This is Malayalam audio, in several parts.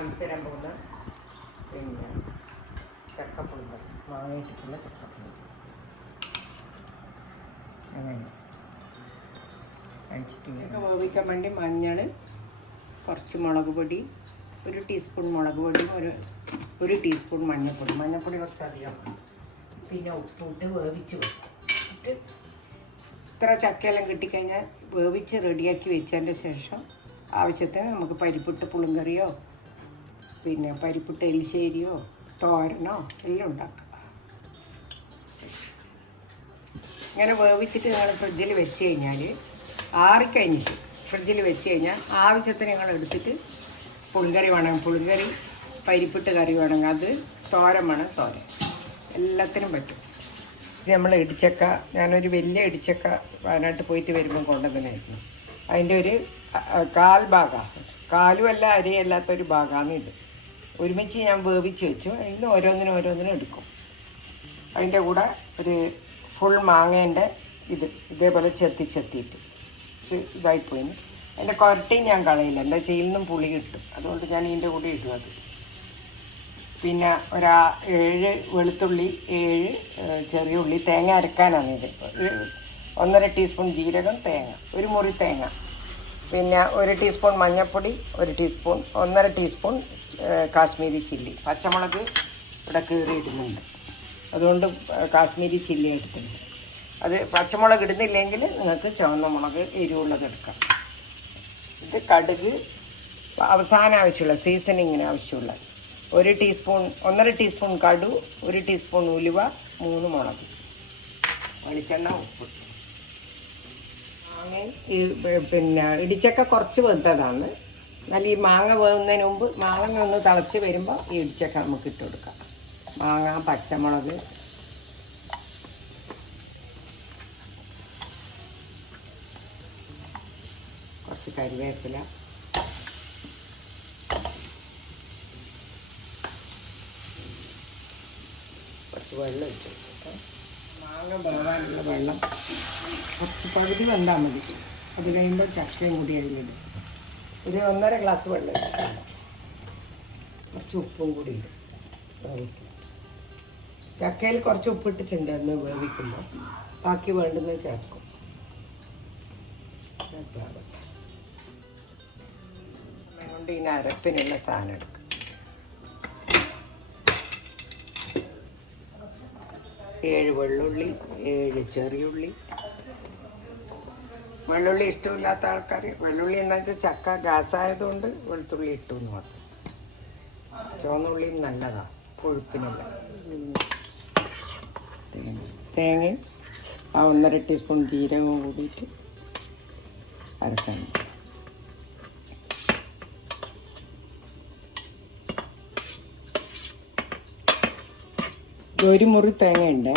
കാണിച്ചു തരാൻ പോകുന്ന പിന്നെ ചക്കപ്പുളിങ്കറി, മാങ്ങയിട്ടിട്ടുള്ള ചക്കപ്പുളിങ്കറി. അങ്ങനെ കഴിച്ചിട്ടില്ല. വേവിക്കാൻ വേണ്ടി മഞ്ഞൾ, കുറച്ച് മുളക് പൊടി, 1 ടീസ്പൂൺ മുളക് പൊടിയും ഒരു ടീസ്പൂൺ മഞ്ഞൾപ്പൊടി. മഞ്ഞൾപ്പൊടി കുറച്ചധികം, പിന്നെ ഉപ്പിട്ട് വേവിച്ച് വെച്ചിട്ട് ഇത്ര ചക്കയെല്ലാം കിട്ടിക്കഴിഞ്ഞാൽ വേവിച്ച് റെഡിയാക്കി വെച്ചതിൻ്റെ ശേഷം ആവശ്യത്തിന് നമുക്ക് പരിപ്പിട്ട് പുളിങ്കറിയോ പിന്നെ പരിപ്പിട്ട് എലിശ്ശേരിയോ തോരനോ എല്ലാം ഉണ്ടാക്കാം. ഇങ്ങനെ വേവിച്ചിട്ട് നിങ്ങൾ ഫ്രിഡ്ജിൽ വെച്ച് കഴിഞ്ഞാൽ ആറിക്കഴിഞ്ഞിട്ട് ഫ്രിഡ്ജിൽ വെച്ച് കഴിഞ്ഞാൽ ആവശ്യത്തിന് നിങ്ങൾ എടുത്തിട്ട് പുളിങ്കറി വേണമെങ്കിൽ പുളിങ്കറി, പരിപ്പിട്ട് കറി വേണമെങ്കിൽ അത്, തോരൻ വേണം തോരൻ, എല്ലാത്തിനും പറ്റും. നമ്മൾ ഇടിച്ചക്ക, ഞാനൊരു വലിയ ഇടിച്ചക്ക വയനാട്ടിൽ പോയിട്ട് വരുമ്പോൾ കൊണ്ടുവന്നായിരുന്നു. അതിൻ്റെ ഒരു കാൽ ഭാഗമാണ്, കാലുമല്ല അരിയല്ലാത്തൊരു ഭാഗമാണ് ഇത്. ഒരുമിച്ച് ഞാൻ വേവിച്ച് വെച്ചു. അതിന് ഓരോന്നിനും എടുക്കും. അതിൻ്റെ കൂടെ ഒരു ഫുൾ മാങ്ങേൻ്റെ ഇതേപോലെ ചെത്തിയിട്ട് ഇതായിപ്പോയി. അതിൻ്റെ കൊരട്ടയും ഞാൻ കളയില്ല, എൻ്റെ ചെയ്യിൽ നിന്നും പുളി കിട്ടും, അതുകൊണ്ട് ഞാൻ ഇതിൻ്റെ കൂടെ ഇടും അത്. പിന്നെ 7 വെളുത്തുള്ളി, 7 ചെറിയ ഉള്ളി, തേങ്ങ അരക്കാനാണ് ഇത്. 1.5 ടീസ്പൂൺ ജീരകം, തേങ്ങ, 1 മുറി തേങ്ങ, പിന്നെ 1 ടീസ്പൂൺ മഞ്ഞൾപ്പൊടി, 1.5 ടീസ്പൂൺ കാശ്മീരി ചില്ലി. പച്ചമുളക് ഇവിടെ കീറിയിടുന്നുണ്ട്, അതുകൊണ്ട് കാശ്മീരി ചില്ലി എടുത്തിട്ടുണ്ട്. അത് പച്ചമുളക് ഇടുന്നില്ലെങ്കിൽ നിങ്ങൾക്ക് ചുവന്ന മുളക് എരിവുള്ളത് എടുക്കാം. ഇത് കടുക് അവസാനം ആവശ്യമുള്ള, സീസണിങ്ങിന് ആവശ്യമുള്ള 1 ടീസ്പൂൺ, 1.5 ടീസ്പൂൺ കടു, 1 ടീസ്പൂൺ ഉലുവ, 3 മുളക്, വെളിച്ചെണ്ണ, ഉപ്പ്. പിന്നെ ഇടിച്ചക്ക കുറച്ച് വെന്തതാണ്. എന്നാൽ ഈ മാങ്ങ വേവുന്നതിന് മുമ്പ് മാങ്ങ ഒന്ന് തിളച്ച് വരുമ്പോൾ ഈ ഇടിച്ചക്ക നമുക്ക് ഇട്ട് കൊടുക്കാം. മാങ്ങ, പച്ചമുളക്, കുറച്ച് കരിവേപ്പില, കുറച്ച് വെള്ളം ഇട്ട് കൊടുക്കാം. മാങ്ങ വേവാനുള്ള വെള്ളം കുറച്ച് പകുതി വെന്താൽ മതി. അത് കഴിയുമ്പോൾ ചക്കയും കൂടി അതിലിടും. ഒരു 1.5 ഗ്ലാസ് വെള്ളം ഇട്ടിട്ടുണ്ട്. കുറച്ച് ഉപ്പും കൂടി ഇടും. വേവിക്കും. ചക്കയിൽ കുറച്ച് ഉപ്പിട്ടിട്ടുണ്ട് എന്ന് വേവിക്കുമ്പോൾ, ബാക്കി വേണ്ടുന്നത് ചേർക്കും. കൊണ്ട് ഇതിന് അരപ്പിനുള്ള സാധനം എടുക്കും. 7 വെള്ളുള്ളി, 7 ചെറിയുള്ളി. വെള്ളുള്ളി ഇഷ്ടമില്ലാത്ത ആൾക്കാർ, വെള്ളുള്ളി എന്താ വെച്ചാൽ ചക്ക ഗ്യാസായതുകൊണ്ട് വെളുത്തുള്ളി ഇട്ടു എന്ന് പറഞ്ഞു. ചുവന്നുള്ളി നല്ലതാണ് കൊഴുപ്പിനുള്ള. തേങ്ങയും 1.5 ടീസ്പൂൺ ജീരകവും കൂടിയിട്ട് അരക്കണം. ഒരു മുറി തേങ്ങയുണ്ട്.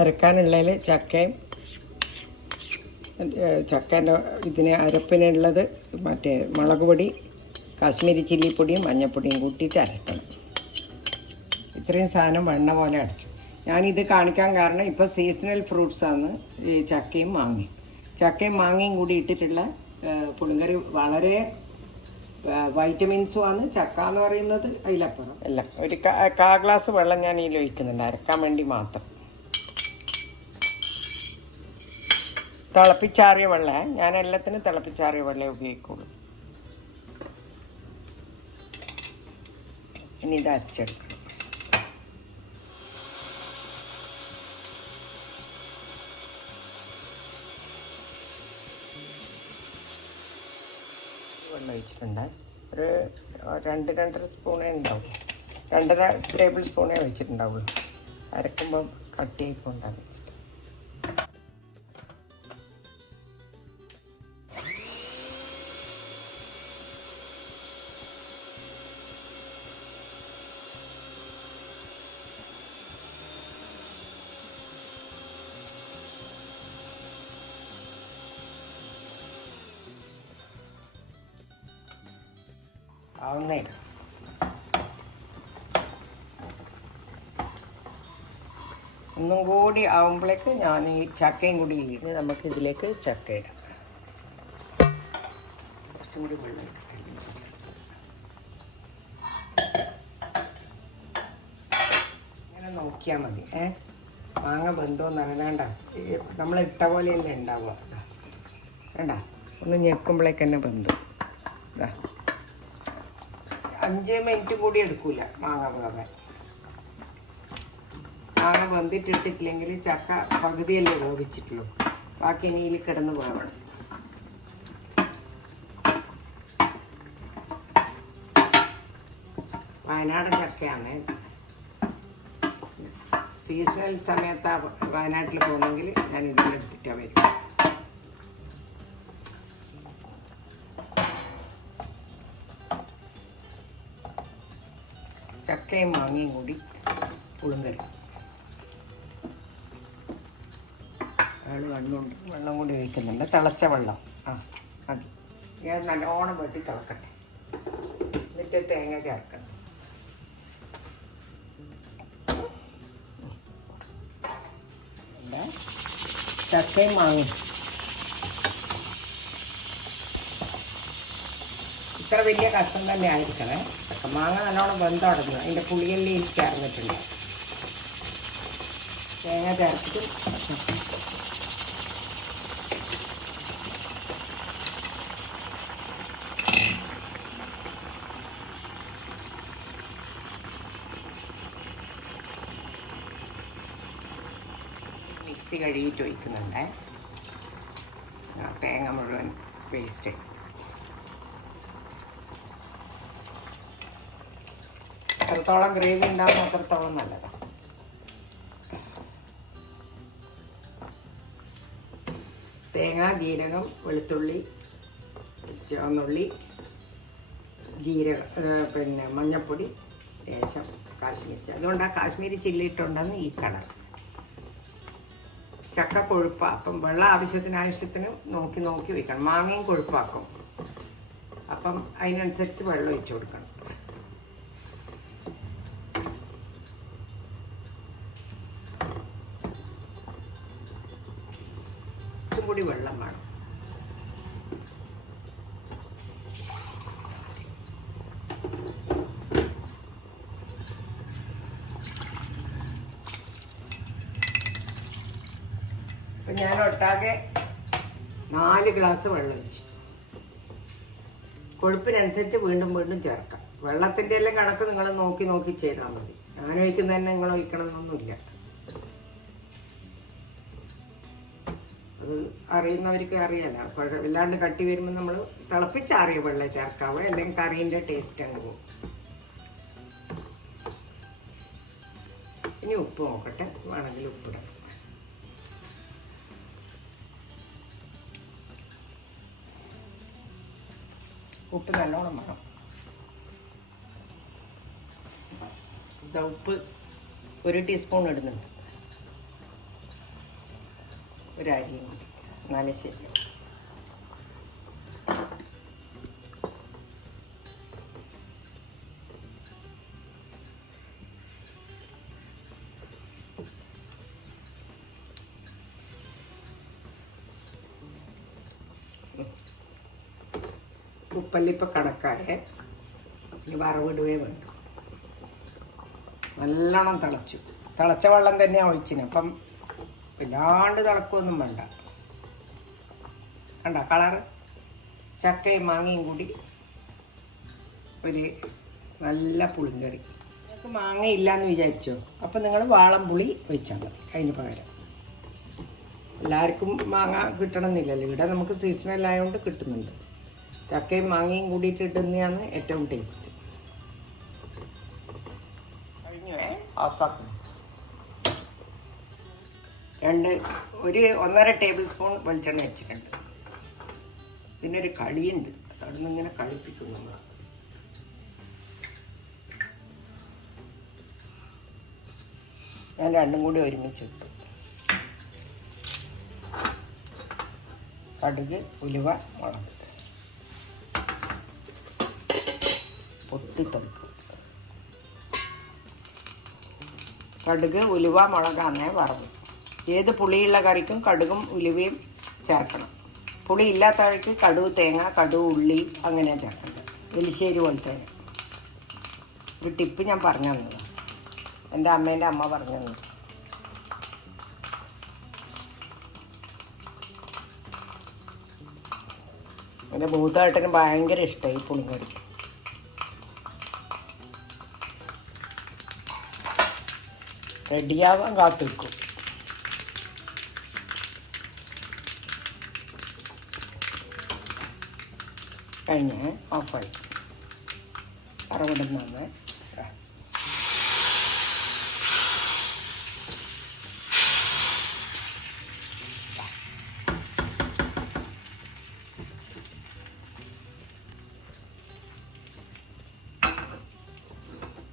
അരക്കാനുള്ളതിൽ ചക്കേൻ്റെ ഇതിന് അരപ്പിനുള്ളത് മറ്റേ മുളക് പൊടി, കാശ്മീരി ചില്ലിപ്പൊടിയും മഞ്ഞൾപ്പൊടിയും കൂട്ടിയിട്ട് അരക്കണം. ഇത്രയും സാധനം വെണ്ണ പോലെ അടച്ചു. ഞാനിത് കാണിക്കാൻ കാരണം ഇപ്പോൾ സീസണൽ ഫ്രൂട്ട്സാണ് ഈ ചക്കയും മാങ്ങയും. ചക്കയും മാങ്ങയും കൂടി ഇട്ടിട്ടുള്ള പുളിങ്കറി വളരെ വൈറ്റമിൻസുമാണ്. ചക്ക എന്ന് പറയുന്നത് അതിലപ്പുറം എല്ലാം. ഒരു 1/4 ഗ്ലാസ് വെള്ളം ഞാൻ ഇതിൽ ഒഴിക്കുന്നുണ്ട്, അരക്കാൻ വേണ്ടി മാത്രം. തിളപ്പിച്ചാറിയ വെള്ളം, ഞാൻ എല്ലാത്തിനും തിളപ്പിച്ചാറിയ വെള്ളം ഉപയോഗിക്കുള്ളൂ. ഇനി ഇത് അരച്ചെടുക്കണം. വെള്ളം ഒഴിച്ചിട്ടുണ്ട്. ഒരു 2-2.5 സ്പൂണേ ഉണ്ടാവും. 2.5 ടേബിൾ സ്പൂണേ വെച്ചിട്ടുണ്ടാവുള്ളൂ. അരക്കുമ്പം കട്ടിയായിപ്പോൾ ഉണ്ടാകും വെച്ചിട്ട്. ആവുന്നേ ഒന്നും കൂടി ആകുമ്പോഴേക്ക് ഞാൻ ഈ ചക്കയും കൂടി ഇട്ട് നമുക്കിതിലേക്ക് ചക്ക ഇടാം. കുറച്ചും കൂടി വെള്ളം ഇട്ടിട്ടില്ല. ഇങ്ങനെ നോക്കിയാൽ മതി. മാങ്ങ ബന്ധമെന്നാണ് വേണ്ട, നമ്മളിട്ട പോലെയല്ലേ ഉണ്ടാവുക. വേണ്ട, ഒന്ന് ഞെക്കുമ്പോഴേക്ക് തന്നെ ബന്ധു. 5 മിനിറ്റ് കൂടി എടുക്കൂല മാങ്ങ വേകാൻ. മാങ്ങ വെന്തിട്ടിട്ടില്ലെങ്കിൽ ചക്ക പകുതിയല്ലേ വേവിച്ചിട്ടുള്ളൂ, ബാക്കി ഇനിയിൽ കിടന്ന് വേവണം. വയനാടൻ ചക്കയാണ്. സീസണൽ സമയത്താണ് വയനാട്ടിൽ പോകുന്നെങ്കിൽ ഞാൻ ഇതിലെടുത്തിട്ടാണ് വരും. ചക്കയും മാങ്ങയും കൂടി പുളിങ്കറി. വെള്ളം കൂടി ഒഴിക്കുന്നുണ്ട്, തിളച്ച വെള്ളം. മതി. ഞാൻ നല്ലോണം വെട്ടി തിളക്കട്ടെ, എന്നിട്ട് തേങ്ങ ചേർക്കണം. ചക്കയും മാങ്ങയും ഇത്ര വലിയ കഷ്ണം തന്നെ ആയിരിക്കണേ. ചക്ക മാങ്ങ നല്ലോണം വെന്തടഞ്ഞു, അതിൻ്റെ പുളിയെല്ലാം ചേർന്നിട്ടുണ്ട്. തേങ്ങ ചേർത്തിട്ട് മിക്സി കഴുകിയിട്ട് ഒഴിക്കുന്നുണ്ട്. തേങ്ങ മുഴുവൻ പേസ്റ്റ്. എത്രത്തോളം ഗ്രേവി ഉണ്ടാകും അത്രത്തോളം നല്ലതാണ്. തേങ്ങ, ജീരകം, വെളുത്തുള്ളി, ചുവന്നുള്ളി, പിന്നെ മഞ്ഞൾപ്പൊടി, ലേശം കാശ്മീരി. അതുകൊണ്ടാണ് കാശ്മീരി ചില്ലി ഇട്ടുണ്ടെന്ന് ഈ കളർ. ചക്ക കൊഴുപ്പാണ്, അപ്പം വെള്ളം ആവശ്യത്തിന് നോക്കി നോക്കി വയ്ക്കണം. മാങ്ങയും കൊഴുപ്പാക്കും, അപ്പം അതിനനുസരിച്ച് വെള്ളം ഒഴിച്ചു കൊടുക്കണം. കുറച്ചും കൂടി വെള്ളം വേണം. അപ്പം ഞാൻ ഒട്ടാകെ 4 ഗ്ലാസ് വെള്ളം ഒഴിച്ചു. കൊഴുപ്പിനനുസരിച്ച് വീണ്ടും വീണ്ടും ചേർക്കാം. വെള്ളത്തിൻ്റെ എല്ലാം കണക്ക് നിങ്ങൾ നോക്കി നോക്കി ചെയ്താൽ മതി. ഞാൻ ഒഴിക്കുന്നത് തന്നെ നിങ്ങൾ ഒഴിക്കണമെന്നൊന്നുമില്ല. അത് അറിയുന്നവർക്ക് അറിയാലോ. അപ്പോൾ വല്ലാണ്ട് കട്ടി വരുമ്പോൾ നമ്മൾ തിളപ്പിച്ചാറിയ വെള്ളം ചേർക്കാവോ, അല്ലെങ്കിൽ കറീൻ്റെ ടേസ്റ്റ് അങ്ങ് പോകും. ഇനി ഉപ്പ് നോക്കട്ടെ, വേണമെങ്കിൽ ഉപ്പിടാം. ഉപ്പ് നല്ലോണം വേണം. ഉപ്പ് 1 ടീസ്പൂൺ ഇടുന്നുണ്ട്. ഒരു അരിയും കൂടി, എന്നാലേ ശരി. ഉപ്പല്ലിപ്പം കണക്കായേ. ഇനി വറവിടുകയേ വേണ്ട. നല്ലോണം തിളച്ചു. തിളച്ച വെള്ളം തന്നെയാണ് ഒഴിച്ചിന്. അപ്പം വല്ലാണ്ട് തിളക്കൊന്നും വേണ്ട. കണ്ട കളറ്. ചക്കയും മാങ്ങയും കൂടി ഒരു നല്ല പുളിങ്കറി. നിങ്ങൾക്ക് മാങ്ങ ഇല്ലയെന്ന് വിചാരിച്ചോ, അപ്പം നിങ്ങൾ വാളംപുളി ഒഴിച്ചാൽ മതി അതിന് പകരം. എല്ലാവർക്കും മാങ്ങ കിട്ടണമെന്നില്ലല്ലോ, ഇവിടെ നമുക്ക് സീസണൽ ആയതുകൊണ്ട് കിട്ടുന്നുണ്ട്. ചക്കയും മാങ്ങയും കൂടിയിട്ട് ഇടുന്നതാണ് ഏറ്റവും ടേസ്റ്റ്. കഴിഞ്ഞു ഓഫാക്കുന്നു. 1.5 ടേബിൾ സ്പൂൺ വെളിച്ചെണ്ണ വെച്ചിട്ടുണ്ട്. ഇതിനൊരു കളിയുണ്ട്, അവിടെ നിന്ന് ഇങ്ങനെ കളിപ്പിക്കും നമ്മൾ. ഞാൻ രണ്ടും കൂടി ഒരുമിച്ചിട്ടു. കടുക്, ഉലുവ, മുളക് പൊട്ടിത്തെടുക്കും. കടുക്, ഉലുവ, മുളക് അങ്ങനെ വറവ്. ഏത് പുളിയുള്ള കറിക്കും കടുകും ഉലുവയും ചേർക്കണം. പുളി ഇല്ലാത്ത കറിക്ക് കടുക്, തേങ്ങ, കടുക്, ഉള്ളി അങ്ങനെ ചേർക്കണം. എലിശ്ശേരി പോലത്തെ ഒരു ടിപ്പ് ഞാൻ പറഞ്ഞു തന്നതാണ്. എൻ്റെ അമ്മേൻ്റെ അമ്മ പറഞ്ഞു തന്നു. എൻ്റെ മൂത്തായിട്ടിന് ഭയങ്കര ഇഷ്ടമായി പുളിങ്കറി. റെഡിയാവാൻ കാത്തു വെക്കും. കഴിഞ്ഞ് ഓഫായി അറുപടുന്ന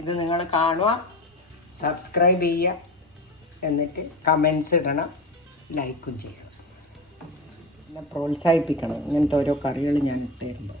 ഇത് നിങ്ങൾ കാണുക, സബ്സ്ക്രൈബ് ചെയ്യുക, എന്നിട്ട് കമൻസ് ഇടണം, ലൈക്കും ചെയ്യണം. എന്നെ പ്രോത്സാഹിപ്പിക്കണം ഇങ്ങനത്തെ ഓരോ കറികൾ ഞാൻ ഇട്ട് തരുമ്പോൾ.